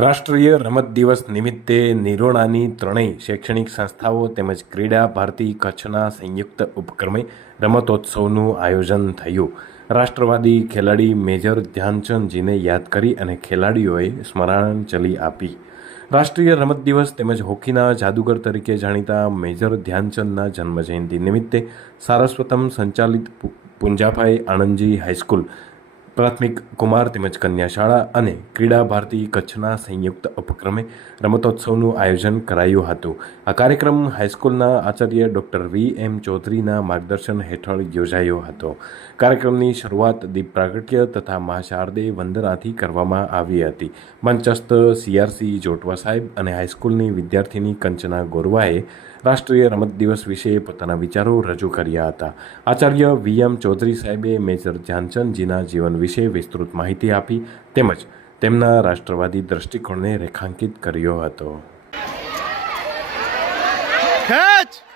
રાષ્ટ્રીય રમત દિવસ નિમિત્તે નિરોણાની ત્રણેય શૈક્ષણિક સંસ્થાઓ તેમજ ક્રીડા, ભારતી કચ્છના સંયુક્ત ઉપક્રમે રમતોત્સવનું આયોજન થયું. રાષ્ટ્રવાદી ખેલાડી મેજર ધ્યાનચંદજીને યાદ કરી અને ખેલાડીઓએ સ્મરણાંજલિ આપી. રાષ્ટ્રીય રમત દિવસ તેમજ હોકીના જાદુગર તરીકે જાણીતા મેજર ધ્યાનચંદના જન્મજયંતિ નિમિત્તે સારસ્વતમ સંચાલિત પુંજાભાઈ આણંદજી હાઈસ્કૂલ પ્રાથમિક કુમાર તેમજ કન્યા શાળા અને ક્રીડા ભારતી કચ્છના સંયુક્ત ઉપક્રમે રમતોત્સવનું આયોજન કરાયું હતું. આ કાર્યક્રમ હાઈસ્કૂલના આચાર્ય ડૉક્ટર વી એમ ચૌધરીના માર્ગદર્શન હેઠળ યોજાયો હતો. કાર્યક્રમની શરૂઆત દીપ પ્રાગટ્ય તથા મહાશારદે વંદનાથી કરવામાં આવી હતી. મંચસ્થ સીઆરસી જોટવા સાહેબ અને હાઈસ્કૂલની વિદ્યાર્થીની કંચના ગોરવાએ રાષ્ટ્રીય રમત દિવસ વિશે પોતાના વિચારો રજૂ કર્યા હતા. આચાર્ય વી એમ ચૌધરી સાહેબે મેજર ધ્યાનચંદજીના જીવન વિશે વિસ્તૃત માહિતી આપી તેમજ તેમના રાષ્ટ્રવાદી દ્રષ્ટિકોણને રેખાંકિત કર્યો હતો! Catch!